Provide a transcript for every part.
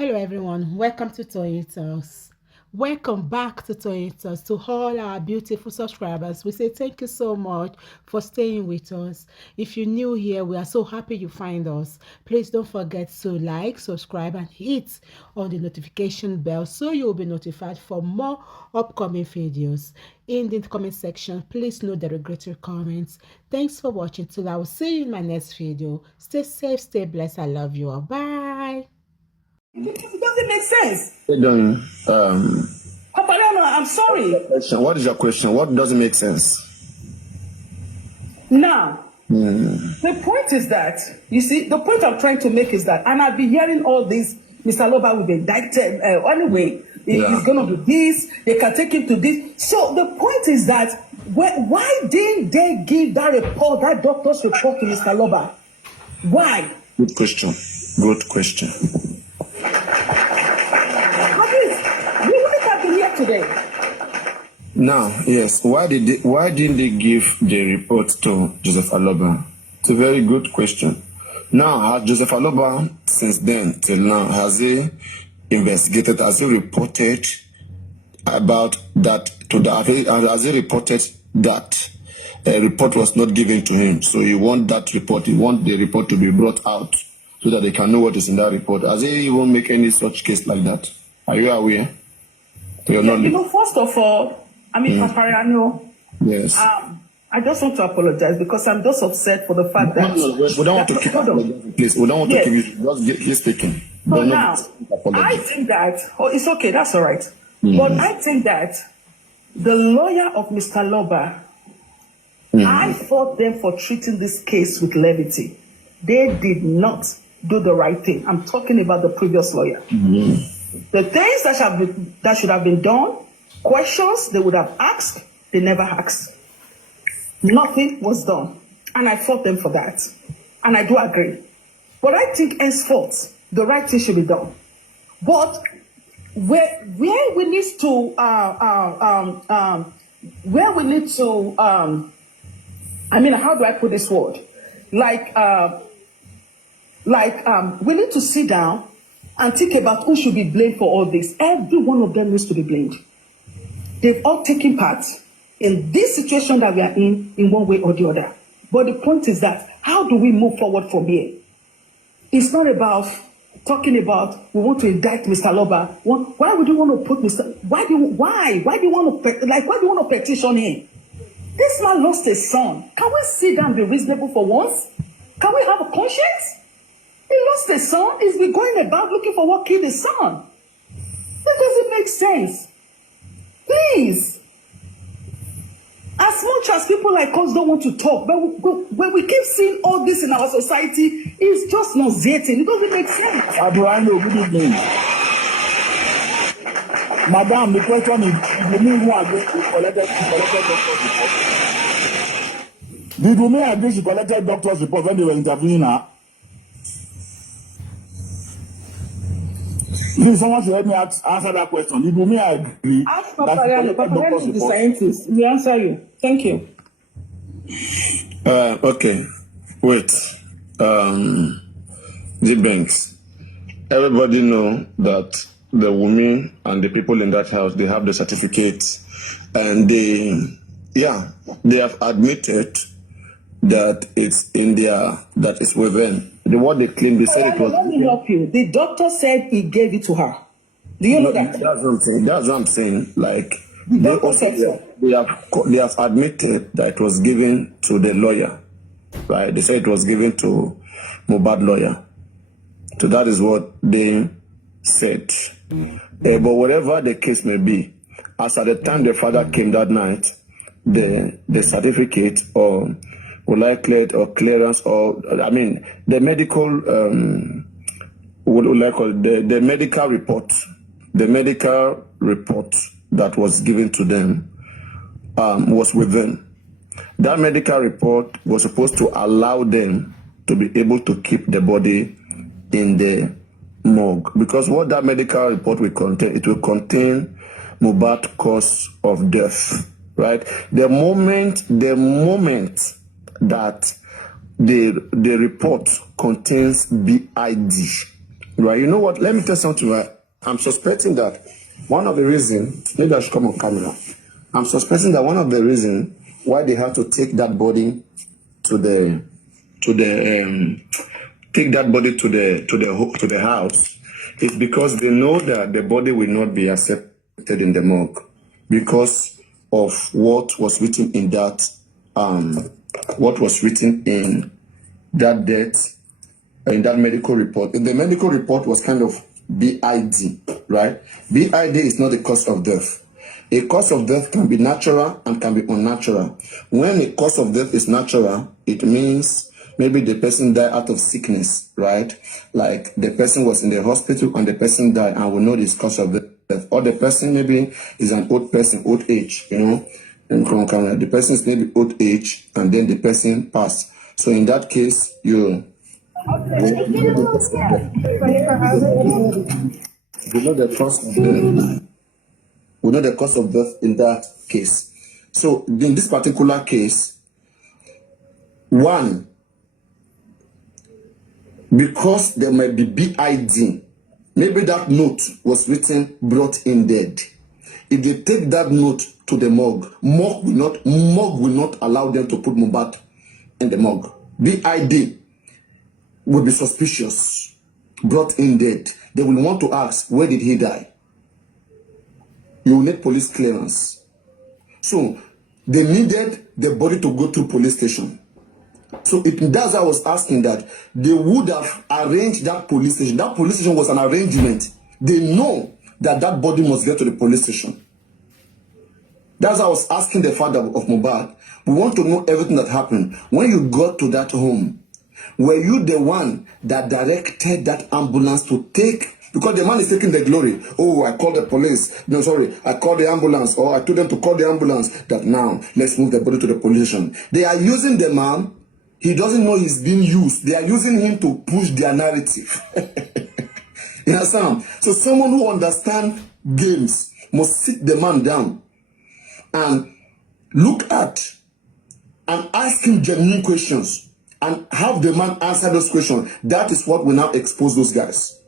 Hello everyone, welcome to Toyitos. Welcome back to Toyitos. To all our beautiful subscribers, we say thank you so much for staying with us. If you're new here, we are so happy you find us. Please don't forget to like, subscribe and hit on the notification bell so you'll be notified for more upcoming videos. In the comment section, please note the regretful comments. Thanks for watching. Till I will see you in my next video. Stay safe, stay blessed. I love you all. Bye. It doesn't make sense. Paparano, I'm sorry. What is your question? What doesn't make sense? Now, the point is that, you see, the point I'm trying to make is that, and I've been hearing all this, Mr. Loba will be indicted. Anyway, he's going to do this, they can take him to this. So the point is that, why didn't they give that report, that doctor's report to Mr. Loba? Why? Good question. Good question. Today. Now, yes, why didn't they give the report to Joseph Aloba? It's a very good question. Now, has Joseph Aloba, since then till now, has he investigated, has he reported about that to the, has he reported that a report was not given to him? So you want that report, you want the report to be brought out so that they can know what is in that report. Has he even make any such case like that? Are you aware? First of all, Paparano. Yes. I just want to apologize because I'm just upset for the fact that we don't want to keep apologizing, please. We don't want to keep just he's speaking. So now, I think that it's okay, that's all right. But I think that the lawyer of Mr. Loba, I fought them for treating this case with levity. They did not do the right thing. I'm talking about the previous lawyer. The things that should have been done, questions they would have asked, they never asked. Nothing was done. And I fought them for that. And I do agree. But I think henceforth, the right thing should be done. But where we need to, how do I put this word? We need to sit down and think about who should be blamed for all this. Every one of them needs to be blamed. They've all taken part in this situation that we are in one way or the other. But the point is that, how do we move forward from here? It's not about talking about, we want to indict Mr. Loba. Why would you want to put Mr. Why do you want to petition him? This man lost his son. Can we sit down and be reasonable for once? Can we have a conscience? He lost his son. He's been going about looking for what killed his son. That doesn't make sense. Please. As much as people like us don't want to talk, but when we keep seeing all this in our society, it's just nauseating. It doesn't make sense. Abraham, good evening. Madam, the question is, did you mean who agreed to collected doctor's report? Did you mean agree to collected doctor's report when they were interviewing her? Please, someone should help me answer that question. Did you mean agree? Ask Paparano. Paparano is the scientist. We answer you. Thank you. Okay. Wait. The banks. Everybody know that the women and the people in that house, they have the certificates, and they have admitted that it's in that it's with them. What they claim, they said it was. Let me help you. The doctor said he gave it to her. Do you know that? That's what I'm saying. That's what I'm saying. Like they have admitted that it was given to the lawyer, right? They said it was given to Mohbad lawyer. So that is what they said. But whatever the case may be, as at the time the father came that night, the certificate or or clearance or the medical the medical report that was given to them was with them. That medical report was supposed to allow them to be able to keep the body in the morgue, because what that medical report will contain, it will contain Mohbad's cause of death, right? The moment that the report contains BID, Right? You know what? Let me tell something. Right? I'm suspecting that one of the reasons, maybe I should come on camera. I'm suspecting that one of the reasons why they have to take that body to the take that body to the house is because they know that the body will not be accepted in the morgue because of what was written in that death in that medical report. The medical report was kind of BID, right? BID is not the cause of death. A cause of death can be natural and can be unnatural. When a cause of death is natural, it means maybe the person died out of sickness, right? Like the person was in the hospital and the person died and we know this cause of death. Or the person maybe is an old person, old age, you know. And the person is maybe old age and then the person passed. So in that case, you know the cause of death. You know the cause of death. We know the cause of death in that case. So in this particular case, one, because there might be BID, maybe that note was written, brought in dead. If they take that note to the morgue, morgue will not allow them to put Mohbad in the morgue. BID would be suspicious. Brought in dead. They will want to ask, where did he die? You will need police clearance. So they needed the body to go through police station. So that's why I was asking that they would have arranged that police station. That police station was an arrangement. They know that that body must get to the police station. That's why I was asking the father of Mohbad. We want to know everything that happened. When you got to that home, were you the one that directed that ambulance to take? Because the man is taking the glory. Oh, I called the police. No, sorry. I called the ambulance. Or I told them to call the ambulance. That now, let's move the body to the police station. They are using the man. He doesn't know he's being used. They are using him to push their narrative. You understand? So someone who understands games must sit the man down and look at and ask him genuine questions and have the man answer those questions. That is what will now expose those guys.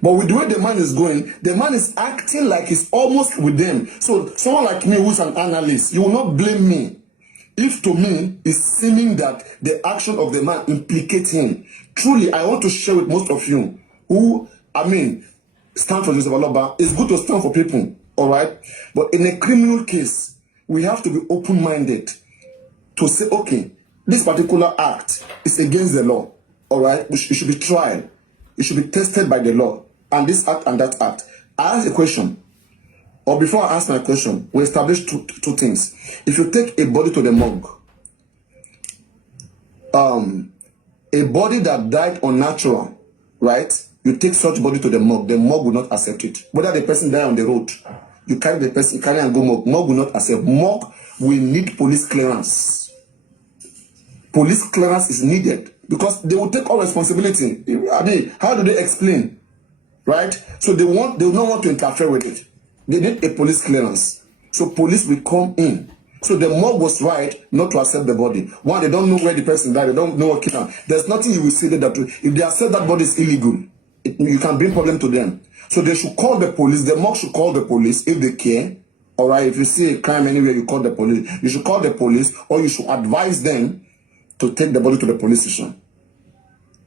But with the way the man is going, the man is acting like he's almost with them. So someone like me who's an analyst, you will not blame me if to me it's seeming that the action of the man implicates him. Truly, I want to share with most of you who, stand for Joseph Aloba. It's good to stand for people, all right? But in a criminal case, we have to be open-minded to say, okay, this particular act is against the law, all right? It should be tried. It should be tested by the law. And this act and that act. I ask a question. Or before I ask my question, we establish two things. If you take a body to the morgue, a body that died unnatural, right? You take such body to the morgue will not accept it. Whether the person died on the road, you carry the person, carry and go morgue will not accept. Morgue will need police clearance. Police clearance is needed because they will take all responsibility. How do they explain? Right? So they don't want to interfere with it. They need a police clearance. So police will come in. So the morgue was right not to accept the body. One, they don't know where the person died. They don't know what killed him. There's nothing you will say that if they accept that body is illegal, you can bring problem to them. So they should call the police. The morgue should call the police if they care. All right? If you see a crime anywhere, you call the police. You should call the police or you should advise them to take the body to the police station.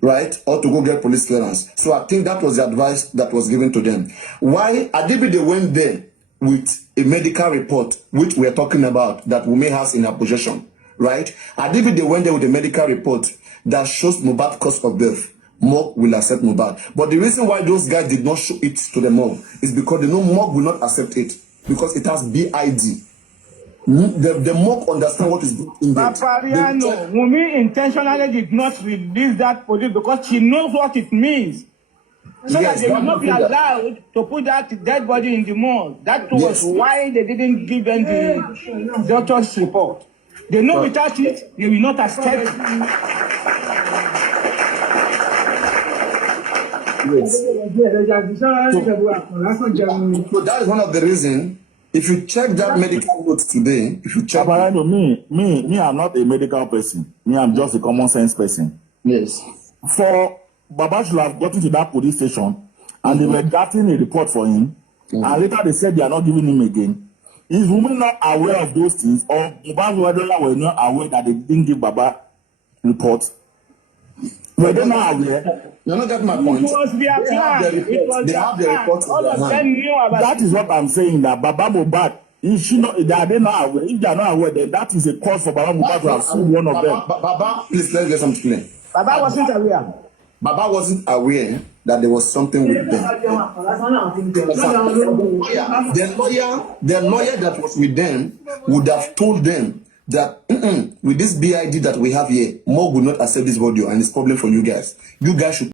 Right? Or to go get police clearance. So I think that was the advice that was given to them. Why Adibi, they went there with a medical report, which we are talking about, that we may have in our possession. Right? Adibi, they went there with a medical report that shows Mohbad cause of death. Morgue will accept Mohbad. But the reason why those guys did not show it to the morgue is because they know morgue will not accept it. Because it has BID. The mock understand what is in there. Papariano, Wumi intentionally did not release that police because she knows what it means. So yes, that they will not be allowed to put that dead body in the morgue. That was why they didn't give them the doctor's report. They know without it, they will not accept it. Yes. So that is one of the reasons. If you check that medical notes today, if you check... Me, I'm not a medical person. Me, I'm just a common sense person. Yes. For Baba should have gotten to that police station and they were drafting a report for him. And later they said they are not giving him again. Is women not aware of those things, or Baba were not aware that they didn't give Baba report? Were they not aware? You're not getting my point. It was their plan. It was They their have the plan. report in All their of them hand. knew about That is what I'm saying, that Baba Mohbad, are they not aware? If they are not aware, then that is a cause for Baba Mohbad to have sued one of them. Baba, please, let's get something clear. Baba wasn't aware. Baba wasn't aware that there was something with them. The lawyer that was with them would have told them that with this BID that we have here, Mo would not accept this audio and it's problem for you guys. You guys should